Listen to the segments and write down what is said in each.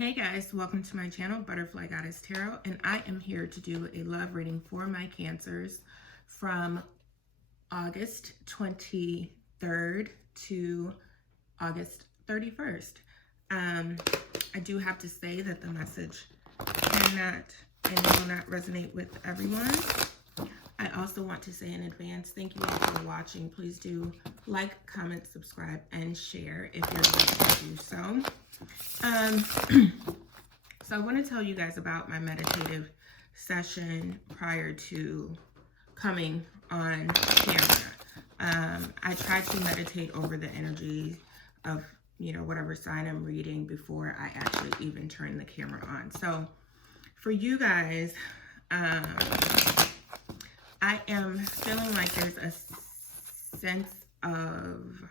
Hey guys, welcome to my channel, Butterfly Goddess Tarot, and I am here to do a love reading for my Cancers from August 23rd to August 31st. I do have to say that the message cannot and will not resonate with everyone. I also want to say in advance, thank you all for watching. Please do like, comment, subscribe, and share if you're able to do so. So I want to tell you guys about my meditative session prior to coming on camera. I try to meditate over the energy of, whatever sign I'm reading before I actually even turn the camera on. So for you guys, I am feeling like there's a sense of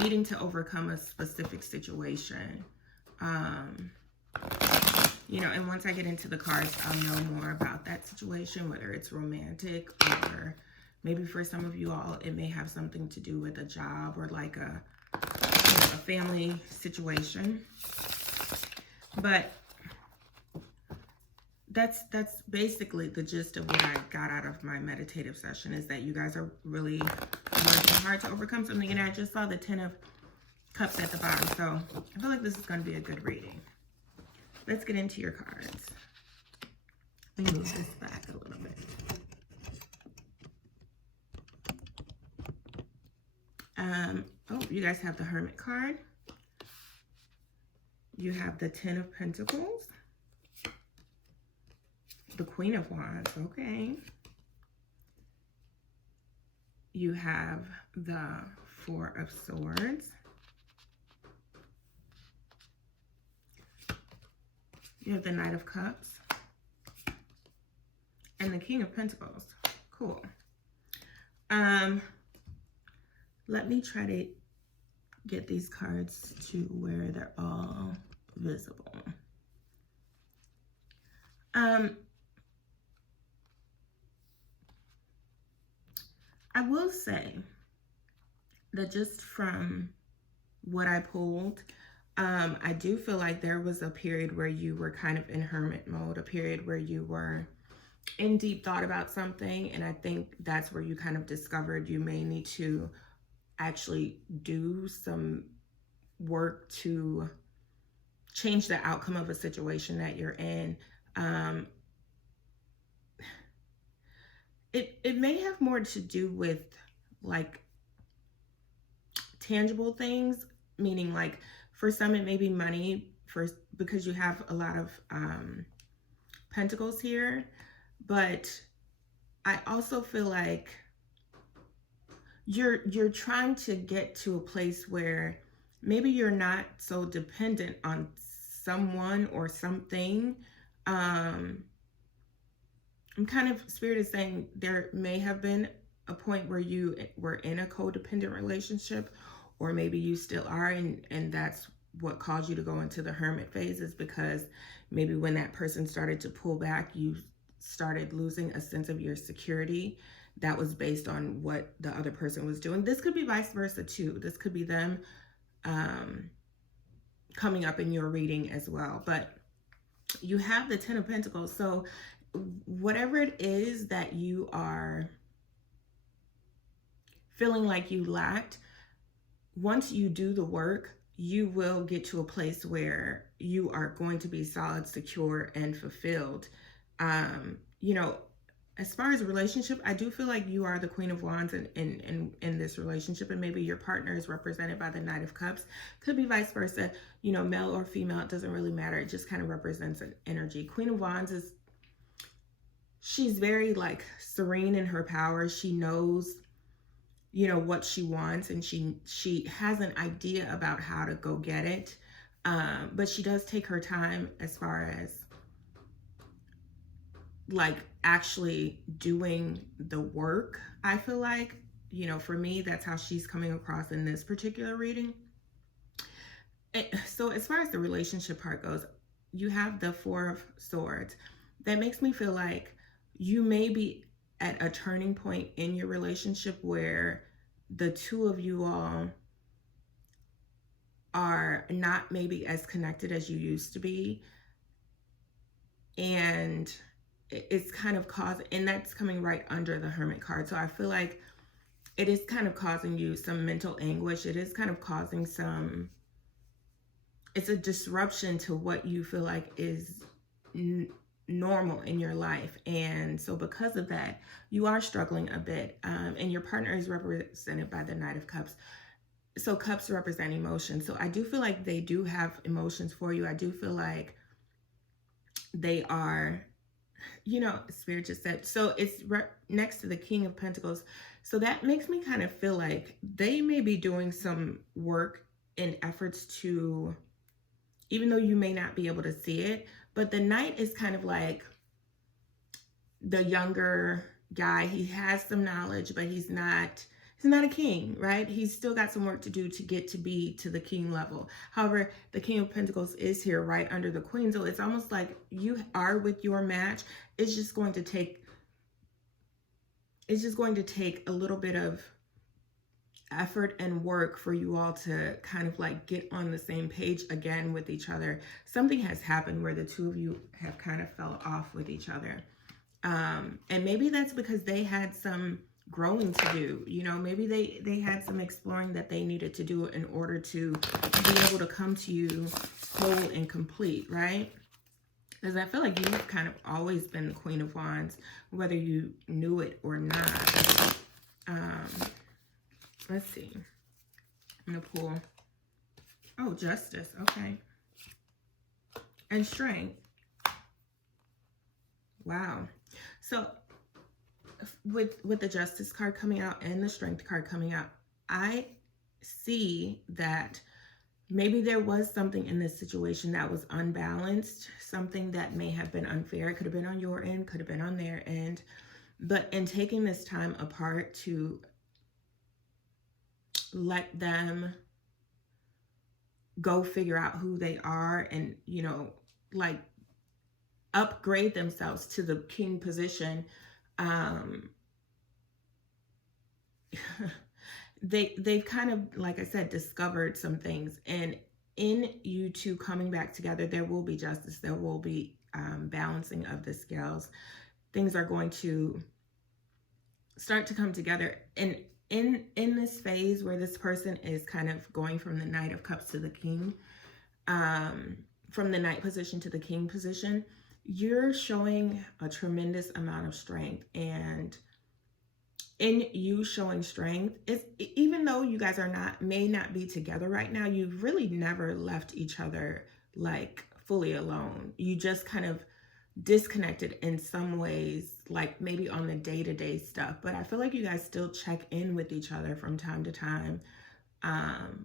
needing to overcome a specific situation. And once I get into the cards, I'll know more about that situation, whether it's romantic or maybe for some of you all, it may have something to do with a job or like a family situation. But that's basically the gist of what I got out of my meditative session, is that you guys are really working hard to overcome something. And I just saw the 10 of Cups at the bottom, so I feel like this is going to be a good reading. Let's get into your cards. Let me move this back a little bit. You guys have the Hermit card. You have the 10 of Pentacles. The Queen of Wands, okay. You have the 4 of Swords. You have the Knight of Cups. And the King of Pentacles. Cool. Let me try to get these cards to where they're all visible. I will say that just from what I pulled, I do feel like there was a period where you were kind of in hermit mode, a period where you were in deep thought about something. And I think that's where you kind of discovered you may need to actually do some work to change the outcome of a situation that you're in. It may have more to do with like tangible things, meaning like for some it may be money, because you have a lot of pentacles here. But I also feel like you're trying to get to a place where maybe you're not so dependent on someone or something. I'm kind of, Spirit is saying there may have been a point where you were in a codependent relationship, or maybe you still are, and that's what caused you to go into the hermit phase, is because maybe when that person started to pull back, you started losing a sense of your security that was based on what the other person was doing. This could be vice versa too. This could be them coming up in your reading as well. But you have the 10 of Pentacles. So whatever it is that you are feeling like you lacked, once you do the work, you will get to a place where you are going to be solid, secure, and fulfilled. As far as a relationship, I do feel like you are the Queen of Wands in this relationship, and maybe your partner is represented by the Knight of Cups. Could be vice versa, male or female, it doesn't really matter. It just kind of represents an energy. Queen of Wands she's very like serene in her power. She knows, what she wants, and she has an idea about how to go get it. But she does take her time as far as like actually doing the work. I feel like, for me, that's how she's coming across in this particular reading. So as far as the relationship part goes, you have the 4 of Swords. That makes me feel like you may be at a turning point in your relationship where the two of you all are not maybe as connected as you used to be. And it's kind of causing, and that's coming right under the Hermit card. So I feel like it is kind of causing you some mental anguish. It is kind of causing some, it's a disruption to what you feel like is normal in your life. And so because of that, you are struggling a bit. And your partner is represented by the Knight of Cups. So cups represent emotion. So I do feel like they do have emotions for you. I do feel like they are, you know, Spirit just said, so it's next to the King of Pentacles. So that makes me kind of feel like they may be doing some work in efforts to, even though you may not be able to see it, but the Knight is kind of like the younger guy. He has some knowledge, but he's not a king, right? He's still got some work to do to get to be to the king level. However, the King of Pentacles is here right under the Queen. So it's almost like you are with your match. It's just going to take a little bit of effort and work for you all to kind of like get on the same page again with each other. Something has happened where the two of you have kind of fell off with each other. And maybe that's because they had some growing to do. You know, maybe they had some exploring that they needed to do in order to be able to come to you whole and complete, right? Because I feel like you've kind of always been the Queen of Wands, whether you knew it or not. Let's see. I'm going to pull. Oh, Justice. Okay. And Strength. Wow. So with the Justice card coming out and the Strength card coming out, I see that maybe there was something in this situation that was unbalanced, something that may have been unfair. It could have been on your end, could have been on their end. But in taking this time apart to let them go figure out who they are and, you know, like upgrade themselves to the king position, they've kind of, like I said, discovered some things. And in you two coming back together, there will be justice. There will be balancing of the scales. Things are going to start to come together. And in this phase where this person is kind of going from the Knight of Cups to the King, from the Knight position to the King position, you're showing a tremendous amount of strength. And in you showing strength, it's, even though you guys may not be together right now, you've really never left each other like fully alone. You just kind of disconnected in some ways, like maybe on the day-to-day stuff. But I feel like you guys still check in with each other from time to time,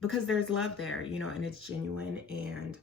because there's love there, you know, and it's genuine. And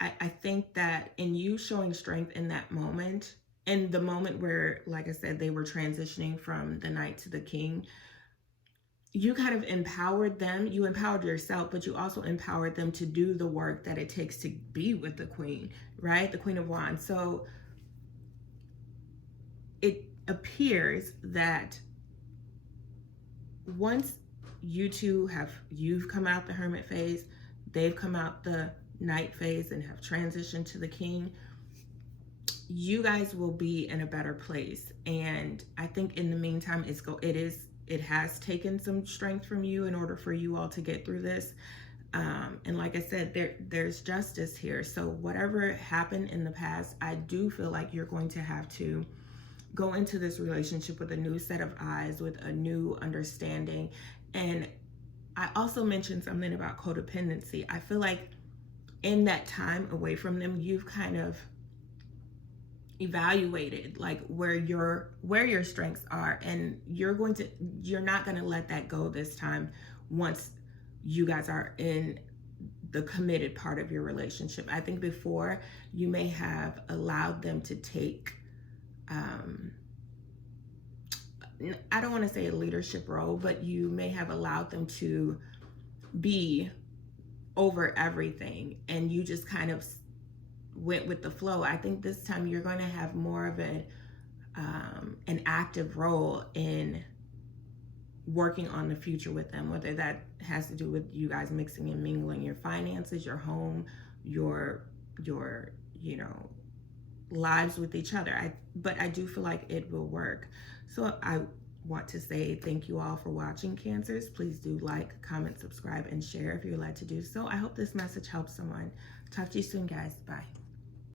I think that in you showing strength in that moment, in the moment where, like I said, they were transitioning from the Knight to the King, you kind of empowered them. You empowered yourself, but you also empowered them to do the work that it takes to be with the Queen, right? The Queen of Wands. So it appears that once you've come out the Hermit phase, they've come out the Knight phase and have transitioned to the King, you guys will be in a better place. And I think in the meantime, it has taken some strength from you in order for you all to get through this. And like I said, there's justice here. So whatever happened in the past, I do feel like you're going to have to go into this relationship with a new set of eyes, with a new understanding. And I also mentioned something about codependency. I feel like in that time away from them, you've kind of evaluated like where your strengths are, and you're not going to let that go this time once you guys are in the committed part of your relationship. I think before you may have allowed them to take I don't want to say a leadership role, but you may have allowed them to be over everything and you just kind of went with the flow. I think this time you're going to have more of an active role in working on the future with them, whether that has to do with you guys mixing and mingling your finances, your home, your you know, lives with each other. But I do feel like it will work. So I want to say thank you all for watching, Cancers. Please do like, comment, subscribe, and share if you're allowed to do so. I hope this message helps someone. Talk to you soon, guys. Bye.